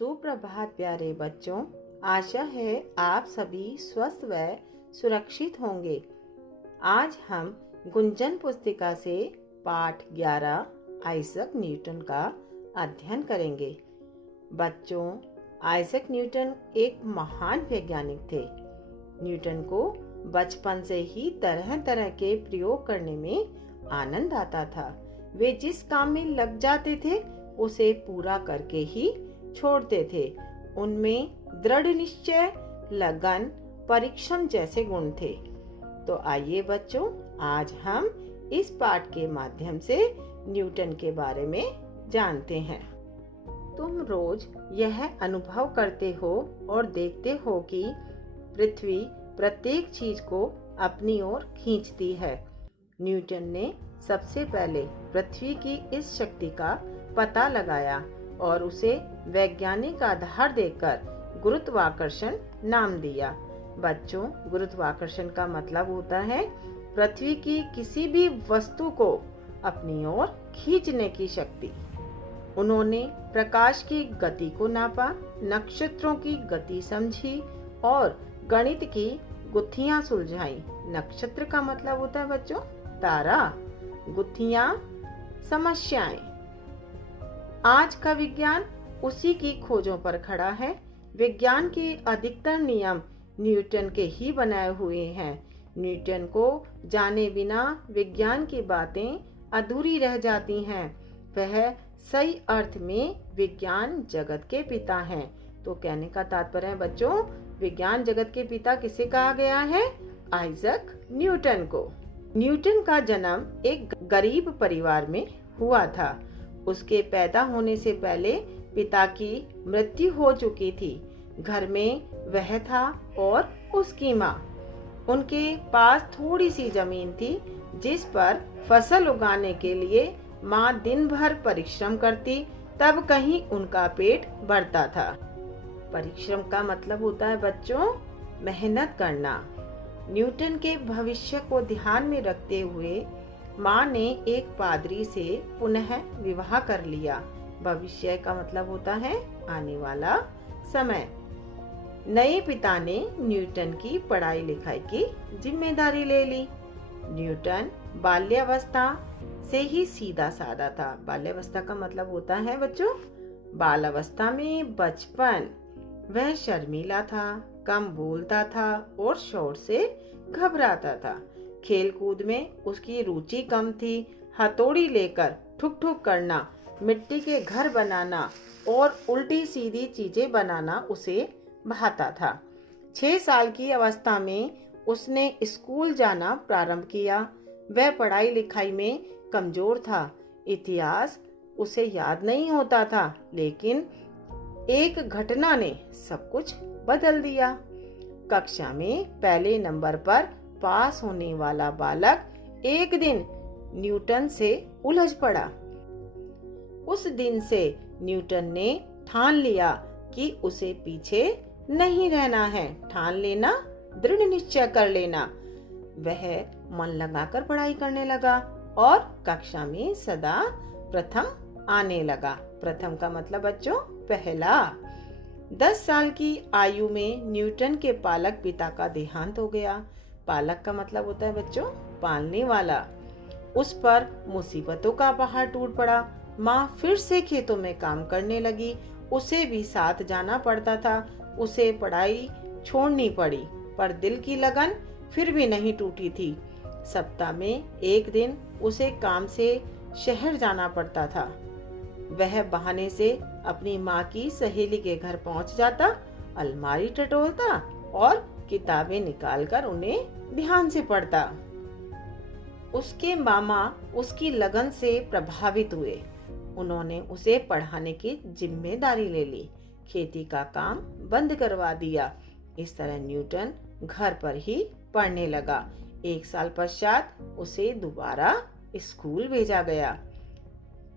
सुप्रभात प्यारे बच्चों। आशा है आप सभी स्वस्थ व सुरक्षित होंगे। आज हम गुंजन पुस्तिका से पाठ 11 आइजैक न्यूटन का अध्ययन करेंगे। बच्चों, आइजैक न्यूटन एक महान वैज्ञानिक थे। न्यूटन को बचपन से ही तरह तरह के प्रयोग करने में आनंद आता था। वे जिस काम में लग जाते थे उसे पूरा करके ही छोड़ते थे। उनमें दृढ़ निश्चय, लगन, परिश्रम जैसे गुण थे। तो आइए बच्चों, आज हम इस पाठ के माध्यम से न्यूटन के बारे में जानते हैं। तुम रोज यह अनुभव करते हो और देखते हो कि पृथ्वी प्रत्येक चीज को अपनी ओर खींचती है। न्यूटन ने सबसे पहले पृथ्वी की इस शक्ति का पता लगाया और उसे वैज्ञानिक आधार देकर गुरुत्वाकर्षण नाम दिया। बच्चों, गुरुत्वाकर्षण का मतलब होता है पृथ्वी की किसी भी वस्तु को अपनी ओर खींचने की शक्ति। उन्होंने प्रकाश की गति को नापा, नक्षत्रों की गति समझी और गणित की गुत्थियां सुलझाई। नक्षत्र का मतलब होता है बच्चों तारा, गुत्थियां समस्याएं। आज का विज्ञान उसी की खोजों पर खड़ा है। विज्ञान के अधिकतर नियम न्यूटन के ही बनाए हुए हैं। न्यूटन को जाने बिना विज्ञान की बातें अधूरी रह जाती हैं। वह सही अर्थ में विज्ञान जगत के पिता हैं। तो कहने का तात्पर्य है बच्चों, विज्ञान जगत के पिता किसे कहा गया है? आइजैक न्यूटन को। न्यूटन का जन्म एक गरीब परिवार में हुआ था। उसके पैदा होने से पहले पिता की मृत्यु हो चुकी थी। घर में वह था और उसकी माँ। उनके पास थोड़ी सी जमीन थी जिस पर फसल उगाने के लिए माँ दिन भर परिश्रम करती, तब कहीं उनका पेट भरता था। परिश्रम का मतलब होता है बच्चों मेहनत करना। न्यूटन के भविष्य को ध्यान में रखते हुए माँ ने एक पादरी से पुनः विवाह कर लिया। भविष्य का मतलब होता है आने वाला समय। नए पिता ने न्यूटन की पढ़ाई लिखाई की जिम्मेदारी ले ली। न्यूटन बाल्यावस्था से ही सीधा साधा था। बाल्यावस्था का मतलब होता है बच्चों बाल अवस्था में बचपन। वह शर्मीला था, कम बोलता था और शोर से घबराता था। खेल कूद में उसकी रुचि कम थी। हथौड़ी लेकर ठुक ठुक करना, मिट्टी के घर बनाना और उल्टी सीधी चीजें बनाना उसे भाता था। 6 साल की अवस्था में उसने स्कूल जाना प्रारंभ किया। वह पढ़ाई लिखाई में कमजोर था। इतिहास उसे याद नहीं होता था, लेकिन एक घटना ने सब कुछ बदल दिया। कक्षा में पहले नंबर पर पास होने वाला बालक एक दिन न्यूटन से उलझ पड़ा। उस दिन से न्यूटन ने ठान लिया कि उसे पीछे नहीं रहना है। ठान लेना, दृढ़ निश्चय कर लेना। वह मन लगाकर पढ़ाई करने लगा और कक्षा में सदा प्रथम आने लगा। प्रथम का मतलब बच्चों पहला। 10 साल की आयु में न्यूटन के पालक पिता का देहांत हो गया। पालक का मतलब होता है बच्चों पालने वाला। उस पर मुसीबतों का पहाड़ टूट पड़ा। माँ फिर से खेतों में काम करने लगी। उसे भी साथ जाना पड़ता था। उसे पढ़ाई छोड़नी पड़ी, पर दिल की लगन फिर भी नहीं टूटी थी। सप्ताह में एक दिन उसे काम से शहर जाना पड़ता था। वह बहाने से अपनी माँ की सहेली के घर पहुँच जाता, अलमारी टटोलता और किताबें निकालकर उन्हें ध्यान से पढ़ता। उसके मामा उसकी लगन से प्रभावित हुए। उन्होंने उसे पढ़ाने की जिम्मेदारी ले ली। खेती का काम बंद करवा दिया। इस तरह न्यूटन घर पर ही पढ़ने लगा। 1 साल पश्चात उसे दोबारा स्कूल भेजा गया।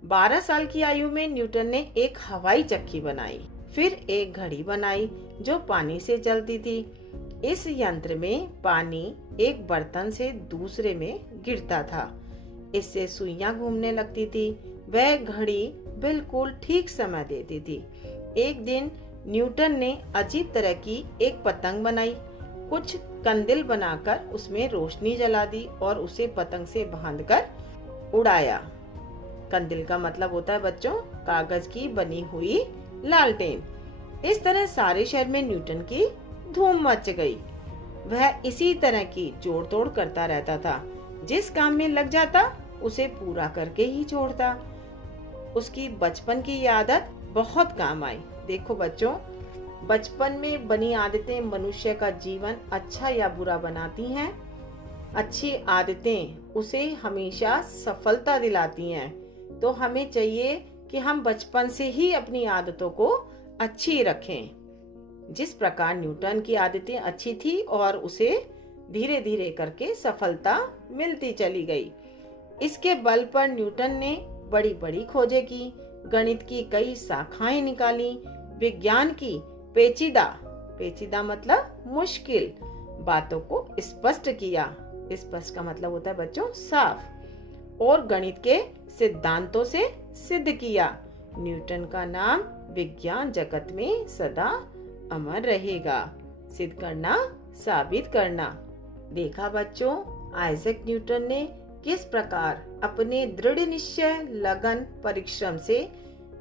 12 साल की आयु में न्यूटन ने एक हवाई चक्की बनाई, फिर एक घड़ी बनाई जो पानी से चलती थी। इस यंत्र में पानी एक बर्तन से दूसरे में गिरता था। इससे सुइयां घूमने लगती थी। वह घड़ी बिल्कुल ठीक समय देती थी। एक दिन न्यूटन ने अजीब तरह की एक पतंग बनाई। कुछ कंदील बनाकर उसमें रोशनी जला दी और उसे पतंग से बांधकर उड़ाया। कंदील का मतलब होता है बच्चों कागज की बनी हुई लालटेन। इस तरह सारे शहर में न्यूटन की धूम मच गई। वह इसी तरह की जोड़ तोड़ करता रहता था। जिस काम में लग जाता उसे पूरा करके ही छोड़ता। उसकी बचपन की आदत बहुत काम आई। देखो बच्चों, बचपन में बनी आदतें मनुष्य का जीवन अच्छा या बुरा बनाती हैं। अच्छी आदतें उसे हमेशा सफलता दिलाती हैं। तो हमें चाहिए कि हम बचपन से ही अपनी आदतों को अच्छी रखें। जिस प्रकार न्यूटन की आदतें अच्छी थी और उसे धीरे धीरे करके सफलता मिलती चली गई। इसके बल पर न्यूटन ने बड़ी बड़ी खोजें की, गणित की कई शाखाएं निकाली, विज्ञान की पेचीदा मतलब मुश्किल बातों को स्पष्ट किया। स्पष्ट का मतलब होता है बच्चों साफ, और गणित के सिद्धांतों से सिद्ध किया। न्यूटन का नाम विज्ञान जगत में सदा अमर रहेगा। सिद्ध करना, साबित करना। देखा बच्चों, आइजैक न्यूटन ने किस प्रकार अपने दृढ़ निश्चय, लगन, परिश्रम से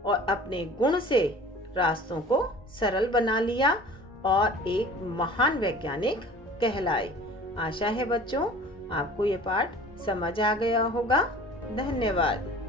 और अपने गुण से रास्तों को सरल बना लिया और एक महान वैज्ञानिक कहलाए। आशा है बच्चों आपको ये पाठ समझ आ गया होगा। धन्यवाद।